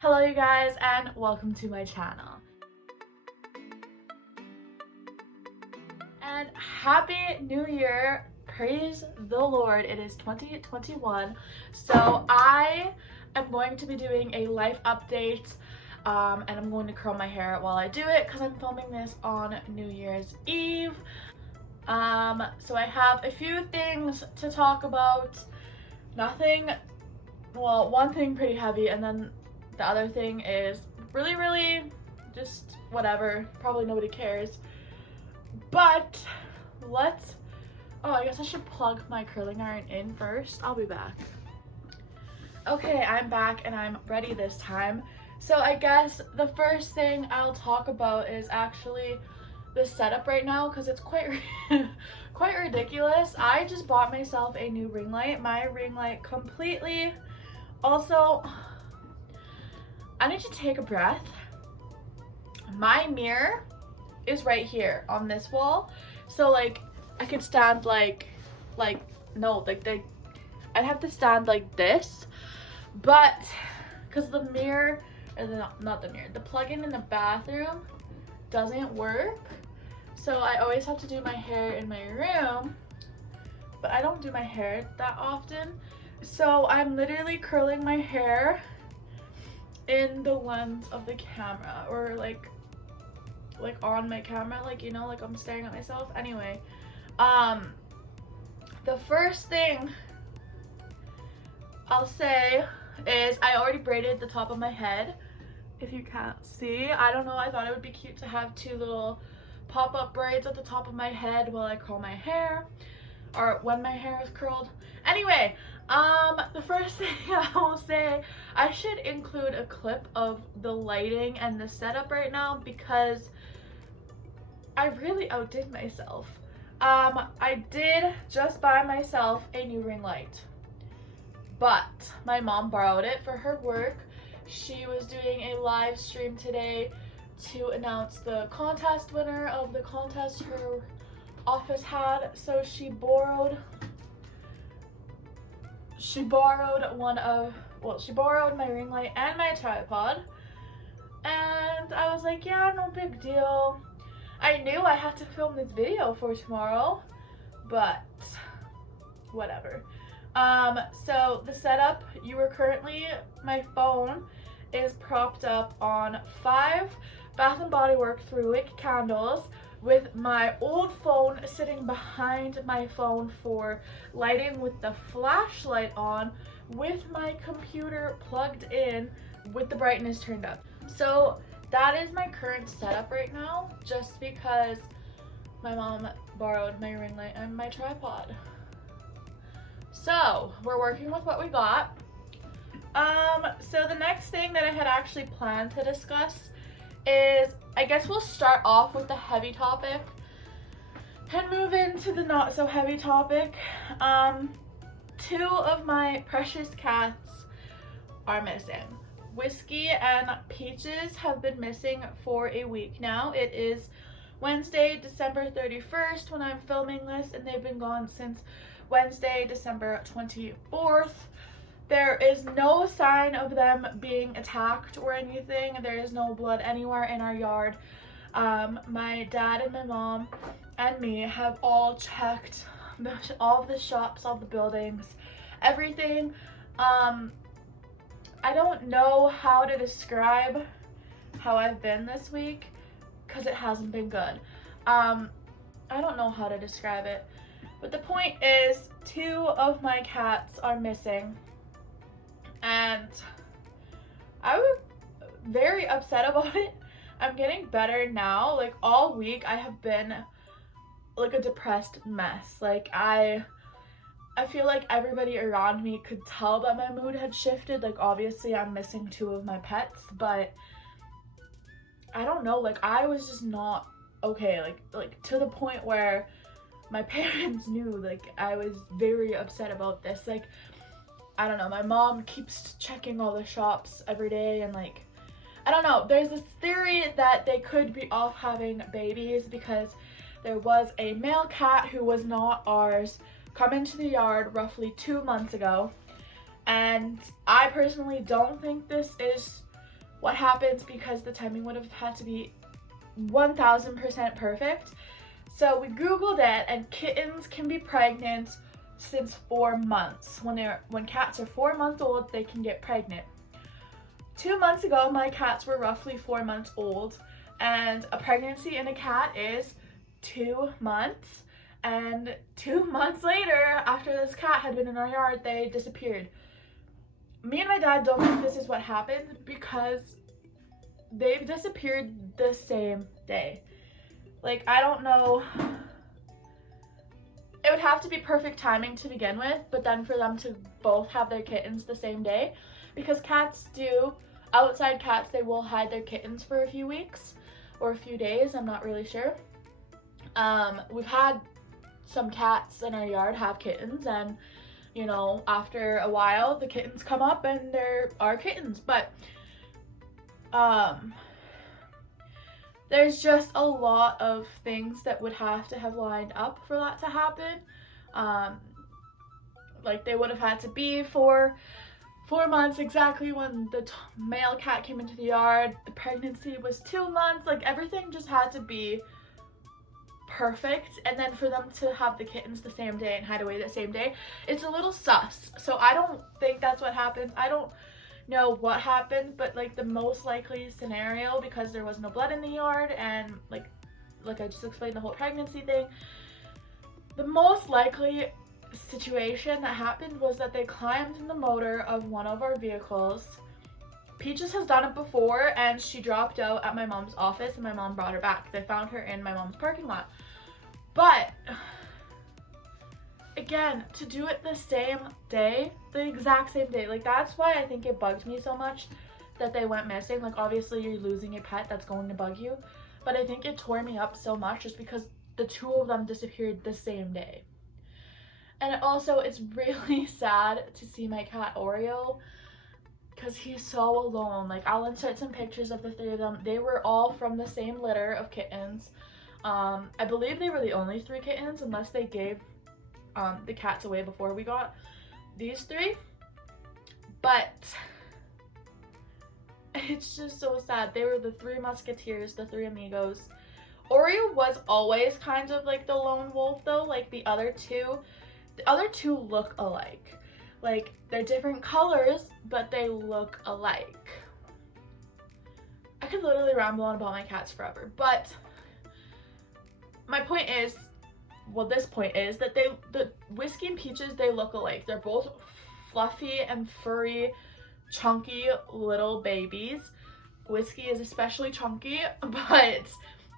Hello you guys and welcome to my channel. And happy new year, praise the Lord, it is 2021. So I am going to be doing a life update and I'm going to curl my hair while I do it because I'm filming this on New Year's Eve. So I have a few things to talk about. One thing pretty heavy, and then the other thing is really just whatever, probably nobody cares. But I guess I should plug my curling iron in first. I'll be back. Okay, I'm back and I'm ready this time. So I guess the first thing I'll talk about is actually the setup right now because it's quite ridiculous. I just bought myself a new ring light. My ring light completely. Also, I need to take a breath. My mirror is right here on this wall. So like I could stand I'd have to stand like this, but because the mirror, or the plug-in in the bathroom doesn't work. So I always have to do my hair in my room, but I don't do my hair that often. So I'm literally curling my hair in the lens of the camera, or like on my camera, like I'm staring at myself. Anyway, the first thing I'll say is I already braided the top of my head. If you can't see, I don't know, I thought it would be cute to have two little pop-up braids at the top of my head while I curl my hair, or when my hair is curled. Anyway, the first thing I will say, I should include a clip of the lighting and the setup right now because I really outdid myself. I did just buy myself a new ring light, but my mom borrowed it for her work. She was doing a live stream today to announce the contest winner of the contest her office had, so she borrowed my ring light and my tripod, and I was like, yeah, no big deal. I knew I had to film this video for tomorrow, but whatever. So the setup, my phone is propped up on 5 Bath & Body Works 3-wick candles, with my old phone sitting behind my phone for lighting with the flashlight on, with my computer plugged in with the brightness turned up. So that is my current setup right now, just because my mom borrowed my ring light and my tripod. So we're working with what we got. So the next thing that I had actually planned to discuss is, I guess we'll start off with the heavy topic and move into the not so heavy topic. 2 of my precious cats are missing. Whiskey and Peaches have been missing for a week now. It is Wednesday, December 31st when I'm filming this, and they've been gone since Wednesday, December 24th. There is no sign of them being attacked or anything. There is no blood anywhere in our yard. My dad and my mom and me have all checked all of the shops, all the buildings, everything. I don't know how to describe how I've been this week because it hasn't been good. I don't know how to describe it, but the point is 2 of my cats are missing. And I was very upset about it. I'm getting better now. Like all week I have been like a depressed mess. Like I feel like everybody around me could tell that my mood had shifted. Like obviously I'm missing 2 of my pets, but I don't know, like I was just not okay. Like to the point where my parents knew. Like I was very upset about this. Like I don't know, my mom keeps checking all the shops every day, and like, I don't know, there's this theory that they could be off having babies because there was a male cat who was not ours come into the yard roughly 2 months ago, and I personally don't think this is what happens, because the timing would have had to be 1000% perfect. So we Googled it, and kittens can be pregnant since 4 months. When cats are 4 months old, they can get pregnant. 2 months ago, my cats were roughly 4 months old, and a pregnancy in a cat is 2 months. And 2 months later, after this cat had been in our yard, they disappeared. Me and my dad don't think this is what happened, because they disappeared the same day. Like, I don't know. It would have to be perfect timing to begin with, but then for them to both have their kittens the same day, because cats do, outside cats, they will hide their kittens for a few weeks or a few days, I'm not really sure. We've had some cats in our yard have kittens, and you know, after a while the kittens come up and they're our kittens, but there's just a lot of things that would have to have lined up for that to happen. Like, they would have had to be 4 months exactly when the male cat came into the yard. The pregnancy was 2 months. Like, everything just had to be perfect, and then for them to have the kittens the same day and hide away the same day, it's a little sus. So I don't think that's what happens. I don't know what happened, but like the most likely scenario, because there was no blood in the yard, and like I just explained the whole pregnancy thing, the most likely situation that happened was that they climbed in the motor of one of our vehicles. Peaches has done it before, and she dropped out at my mom's office, and my mom brought her back. They found her in my mom's parking lot. But again, to do it the same day, the exact same day, like, that's why I think it bugged me so much that they went missing. Like, obviously you're losing a pet, that's going to bug you, but I think it tore me up so much just because the two of them disappeared the same day. And also, it's really sad to see my cat Oreo, because he's so alone. Like, I'll insert some pictures of the 3 of them. They were all from the same litter of kittens. I believe they were the only 3 kittens, unless they gave the cats away before we got these 3. But it's just so sad. They were the 3 musketeers, the 3 amigos. Oreo was always kind of like the lone wolf though. Like, the other two look alike. Like, they're different colors, but they look alike. I could literally ramble on about my cats forever, but my point is, well, this point is that the Whiskey and Peaches, they look alike. They're both fluffy and furry, chunky little babies. Whiskey is especially chunky, but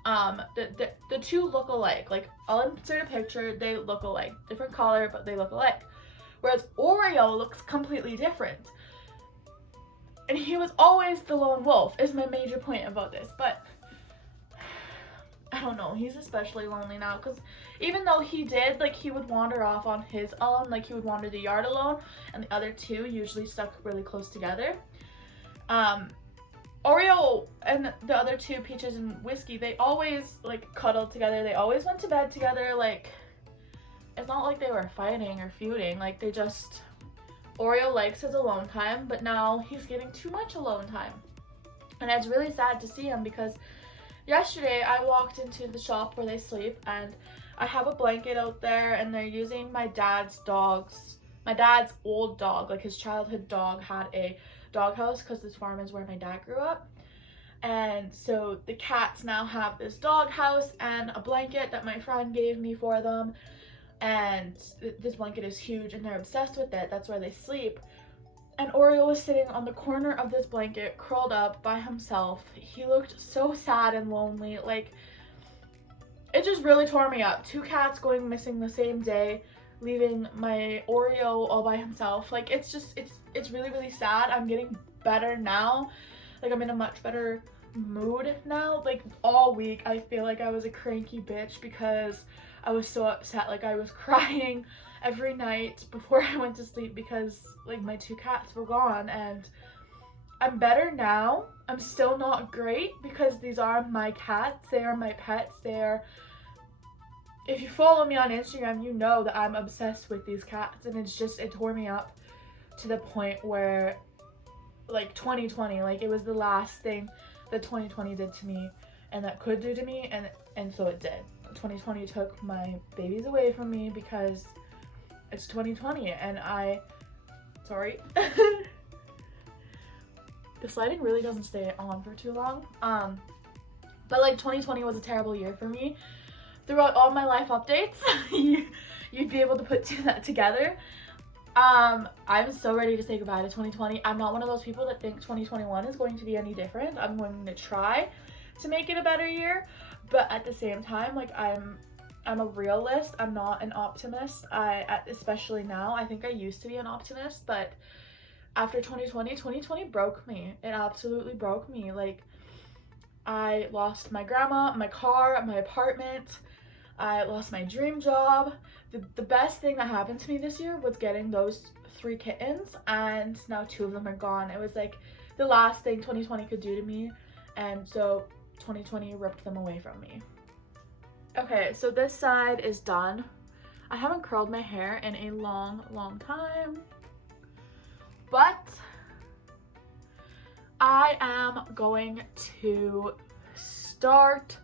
the 2 look alike. Like, I'll insert a picture, they look alike. Different color, but they look alike. Whereas Oreo looks completely different. And he was always the lone wolf, is my major point about this. But I don't know, he's especially lonely now, because even though he did, like, he would wander off on his own, like, he would wander the yard alone, and the other 2 usually stuck really close together. Oreo and the other 2, Peaches and Whiskey, they always, like, cuddled together. They always went to bed together. Like, it's not like they were fighting or feuding. Like, they just, Oreo likes his alone time, but now he's getting too much alone time. And it's really sad to see him, because yesterday I walked into the shop where they sleep, and I have a blanket out there, and they're using my dad's old dog, like his childhood dog had a doghouse, because this farm is where my dad grew up. And so the cats now have this doghouse and a blanket that my friend gave me for them, and this blanket is huge and they're obsessed with it. That's where they sleep. And Oreo was sitting on the corner of this blanket, curled up by himself. He looked so sad and lonely. Like, it just really tore me up. 2 cats going missing the same day, leaving my Oreo all by himself. Like, it's really, really sad. I'm getting better now. Like, I'm in a much better mood now. Like, all week I feel like I was a cranky bitch because I was so upset. Like, I was crying every night before I went to sleep because, like, my 2 cats were gone, and I'm better now. I'm still not great because these are my cats. They are my pets. If you follow me on Instagram, you know that I'm obsessed with these cats, and it tore me up to the point where like 2020, like it was the last thing that 2020 did to me and that could do to me, and so it did. 2020 took my babies away from me because it's 2020 and sorry. The lighting really doesn't stay on for too long. But like 2020 was a terrible year for me. Throughout all my life updates, you'd be able to put that together. I'm so ready to say goodbye to 2020. I'm not one of those people that think 2021 is going to be any different. I'm going to try to make it a better year, but at the same time, like I'm a realist. I'm not an optimist. Especially now, I think I used to be an optimist, but after 2020 broke me. It absolutely broke me. Like, I lost my grandma, my car, my apartment. I lost my dream job. The best thing that happened to me this year was getting those 3 kittens, and now 2 of them are gone. It was like the last thing 2020 could do to me, and so 2020 ripped them away from me. Okay, so this side is done. I haven't curled my hair in a long time, but I am going to start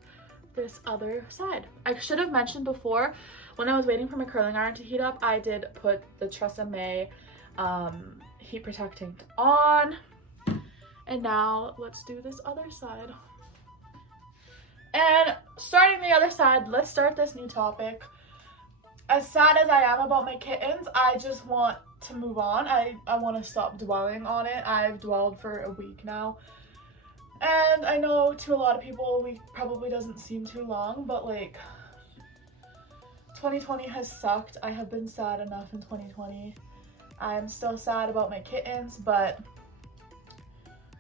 this other side. I should have mentioned before, when I was waiting for my curling iron to heat up, I did put the Tresemme heat protectant on. And now let's do this other side. And starting the other side, let's start this new topic. As sad as I am about my kittens, I just want to move on. I want to stop dwelling on it. I've dwelled for a week now. And I know to a lot of people, a week probably doesn't seem too long, but like 2020 has sucked. I have been sad enough in 2020. I'm still sad about my kittens, but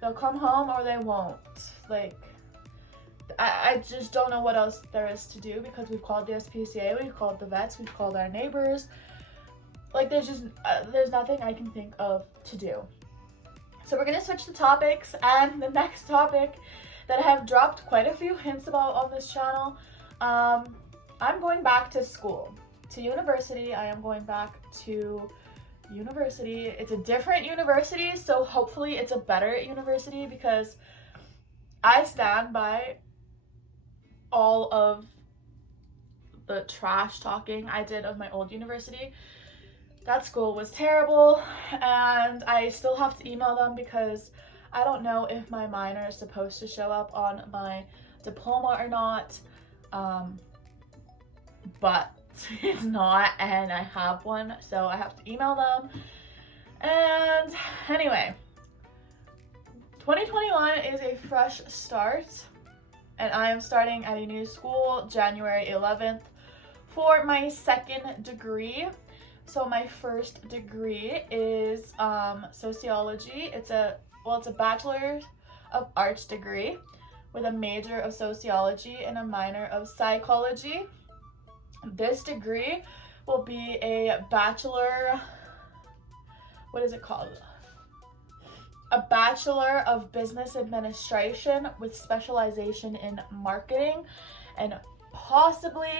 they'll come home or they won't. Like, I just don't know what else there is to do, because we've called the SPCA, we've called the vets, we've called our neighbors. Like, there's just, there's nothing I can think of to do. So we're going to switch the topics, and the next topic that I have dropped quite a few hints about on this channel, I'm going back to school, to university. I am going back to university. It's a different university, so hopefully it's a better university, because I stand by all of the trash talking I did of my old university. That school was terrible, and I still have to email them because I don't know if my minor is supposed to show up on my diploma or not, but it's not, and I have one, so I have to email them. And anyway, 2021 is a fresh start, and I am starting at a new school January 11th for my 2nd degree. So my first degree is sociology. It's a Bachelor of Arts degree with a major of sociology and a minor of psychology. This degree will be a Bachelor, what is it called? A Bachelor of Business Administration with specialization in marketing and possibly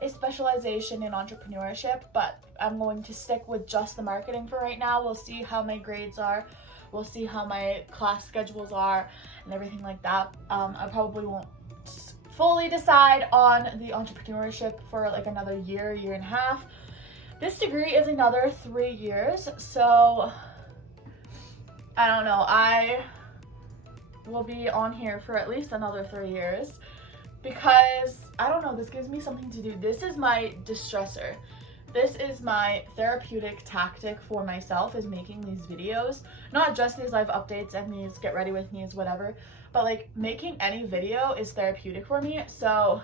a specialization in entrepreneurship, but I'm going to stick with just the marketing for right now. We'll see how my grades are. We'll see how my class schedules are and everything like that. I probably won't fully decide on the entrepreneurship for like another year and a half. This degree is another 3 years, so I don't know. I will be on here for at least another 3 years because, I don't know, this gives me something to do. This is my distressor. This is my therapeutic tactic for myself, is making these videos. Not just these live updates and these get ready with me's, whatever, but like making any video is therapeutic for me. So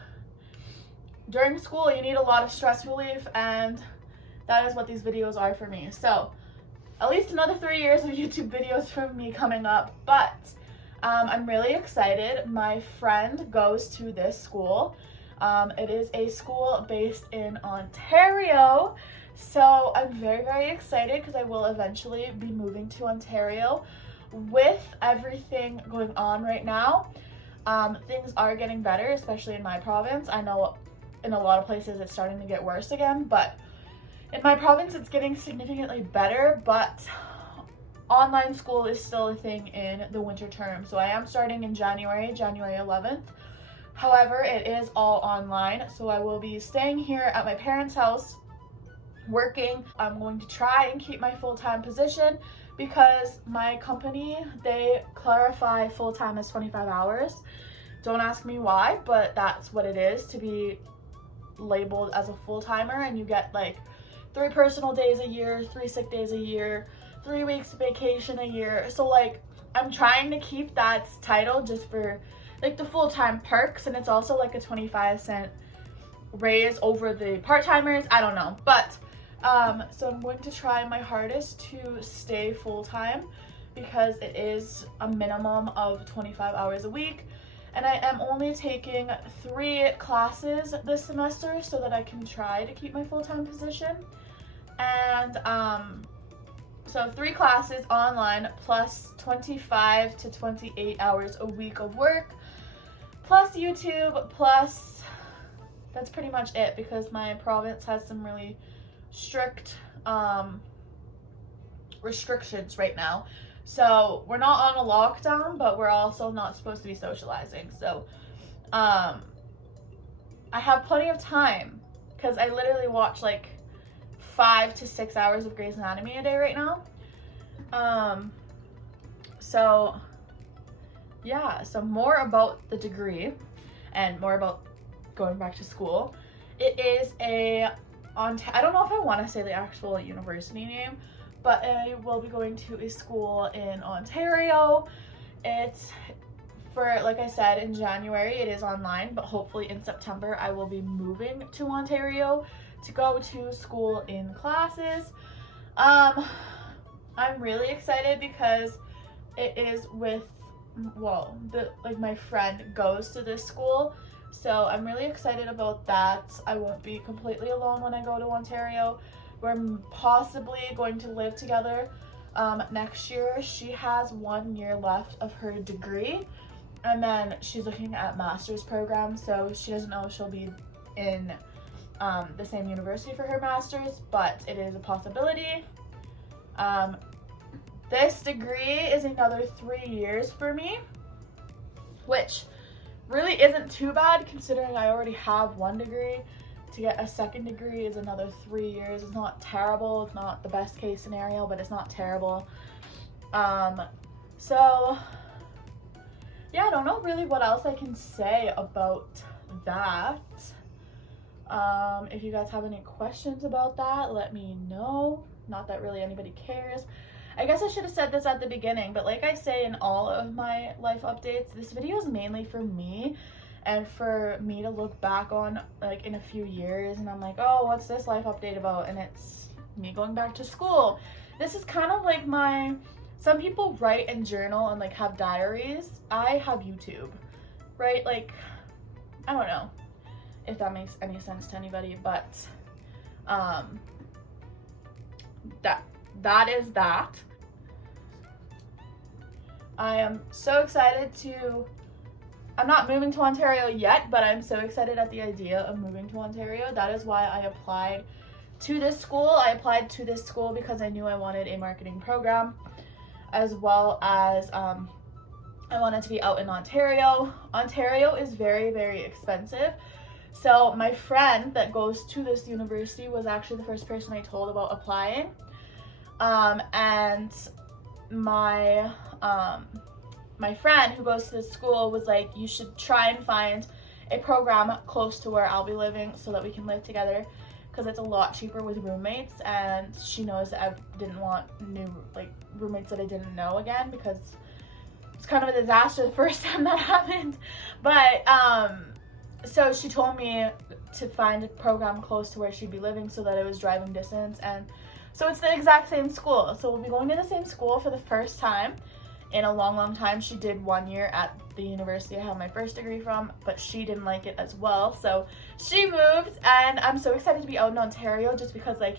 during school, you need a lot of stress relief, and that is what these videos are for me. So at least another 3 years of YouTube videos from me coming up, but I'm really excited. My friend goes to this school. It is a school based in Ontario, so I'm very excited because I will eventually be moving to Ontario. With everything going on right now, things are getting better, especially in my province. I know in a lot of places it's starting to get worse again, but in my province it's getting significantly better. But online school is still a thing in the winter term. So I am starting in January 11th. However, it is all online. So I will be staying here at my parents' house, working. I'm going to try and keep my full-time position because my company, they clarify full-time as 25 hours. Don't ask me why, but that's what it is to be labeled as a full-timer, and you get like 3 personal days a year, 3 sick days a year, 3 weeks vacation a year. So like I'm trying to keep that title just for like the full-time perks, and it's also like a 25-cent raise over the part-timers. I don't know, but so I'm going to try my hardest to stay full-time because it is a minimum of 25 hours a week, and I am only taking 3 classes this semester so that I can try to keep my full-time position. And so 3 classes online plus 25 to 28 hours a week of work plus YouTube plus that's pretty much it, because my province has some really strict restrictions right now. So we're not on a lockdown, but we're also not supposed to be socializing. So I have plenty of time because I literally watch like 5 to 6 hours of Grey's Anatomy a day right now. So yeah, so more about the degree and more about going back to school. It is I don't know if I want to say the actual university name, but I will be going to a school in Ontario. It's for, like I said, in January it is online, but hopefully in September I will be moving to Ontario to go to school in classes. I'm really excited because it is with, well, my friend goes to this school, so I'm really excited about that. I won't be completely alone when I go to Ontario. We're possibly going to live together next year. She has 1 year left of her degree, and then she's looking at master's programs, so she doesn't know if she'll be in the same university for her master's, but it is a possibility. This degree is another 3 years for me, which really isn't too bad considering I already have 1 degree. To get a second degree is another 3 years. It's not terrible. It's not the best case scenario, but it's not terrible. So yeah, I don't know really what else I can say about that. If you guys have any questions about that, let me know. Not that really anybody cares. I guess I should have said this at the beginning, but like I say in all of my life updates, this video is mainly for me and for me to look back on like in a few years, and I'm like, oh, what's this life update about? And it's me going back to school. This is kind of like some people write and journal and like have diaries. I have YouTube, right? Like, I don't know if that makes any sense to anybody, but that is that. I am so excited I'm not moving to Ontario yet, but I'm so excited at the idea of moving to Ontario. That is why I applied to this school. I applied to this school because I knew I wanted a marketing program, as well as I wanted to be out in Ontario. Ontario is very, very expensive. So my friend that goes to this university was actually the first person I told about applying. And my friend who goes to this school was like, you should try and find a program close to where I'll be living so that we can live together, because it's a lot cheaper with roommates, and she knows that I didn't want new roommates that I didn't know again, because it's kind of a disaster the first time that happened. But so she told me to find a program close to where she'd be living so that it was driving distance, and so it's the exact same school. So we'll be going to the same school for the first time in a long, long time. She did 1 year at the university I have my first degree from, but she didn't like it as well. So she moved, and I'm so excited to be out in Ontario just because, like,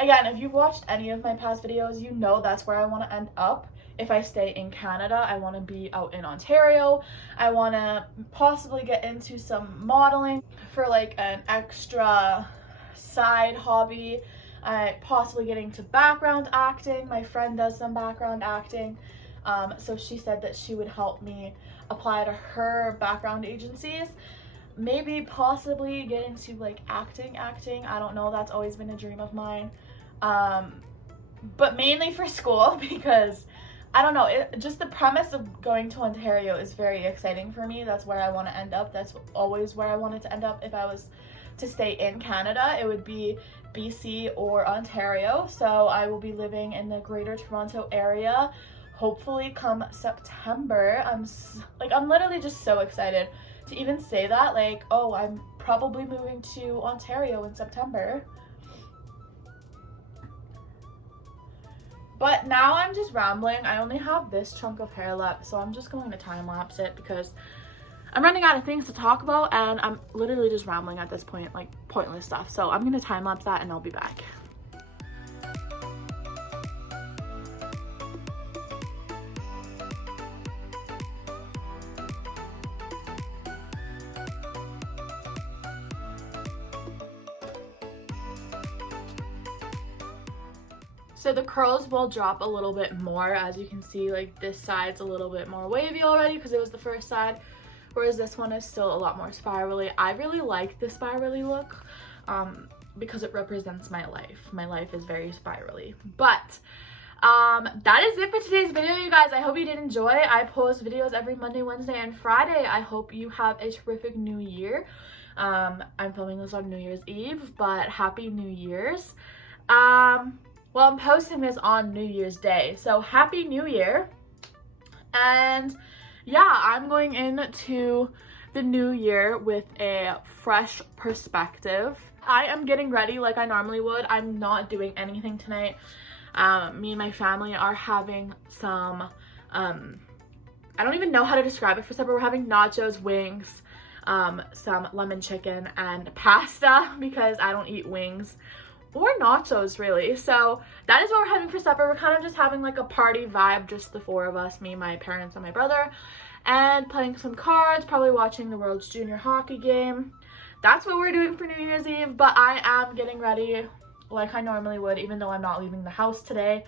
again, if you've watched any of my past videos, you know that's where I want to end up. If I stay in Canada, I want to be out in Ontario. I want to possibly get into some modeling for like an extra side hobby. possibly getting to background acting. My friend does some background acting, so she said that she would help me apply to her background agencies. Maybe possibly get into like acting. I don't know, that's always been a dream of mine, but mainly for school because I don't know, just the premise of going to Ontario is very exciting for me. That's where I want to end up. That's always where I wanted to end up. If I was to stay in Canada, it would be BC or Ontario. So I will be living in the Greater Toronto area, hopefully come September. I'm literally just so excited to even say that, like, oh, I'm probably moving to Ontario in September. But now I'm just rambling. I only have this chunk of hair left, so I'm just going to time lapse it because I'm running out of things to talk about and I'm literally just rambling at this point, like pointless stuff. So I'm gonna time lapse that and I'll be back. So the curls will drop a little bit more. As you can see, like this side's a little bit more wavy already because it was the first side, whereas this one is still a lot more spirally. I really like the spirally look because it represents my life. My life is very spirally. But that is it for today's video, you guys. I hope you did enjoy. I post videos every Monday, Wednesday, and Friday. I hope you have a terrific new year. I'm filming this on New Year's Eve, but happy New Year's. Well, I'm posting this on New Year's Day, so Happy New Year. And yeah, I'm going into the new year with a fresh perspective. I am getting ready like I normally would. I'm not doing anything tonight. Me and my family are having some, I don't even know how to describe it for supper. We're having nachos, wings, some lemon chicken, and pasta because I don't eat wings or nachos really. So that is what we're having for supper. We're kind of just having like a party vibe, just the four of us, me, my parents, and my brother, and playing some cards, probably watching the World's Junior Hockey game. That's what we're doing for New Year's Eve, but I am getting ready like I normally would, even though I'm not leaving the house today.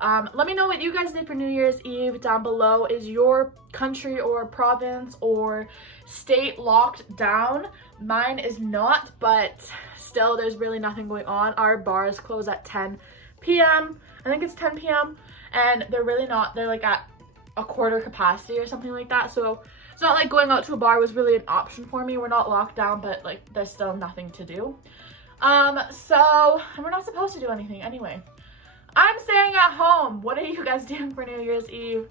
Let me know what you guys did for New Year's Eve down below. Is your country or province or state locked down? Mine is not, but still there's really nothing going on. Our bars close at 10 p.m. I think it's 10 p.m. and they're really not, they're like at a quarter capacity or something like that. So it's not like going out to a bar was really an option for me. We're not locked down, but like there's still nothing to do. And we're not supposed to do anything anyway. I'm staying at home. What are you guys doing for New Year's Eve?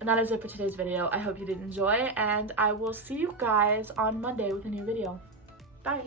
And that is it for today's video. I hope you did enjoy, and I will see you guys on Monday with a new video. Bye.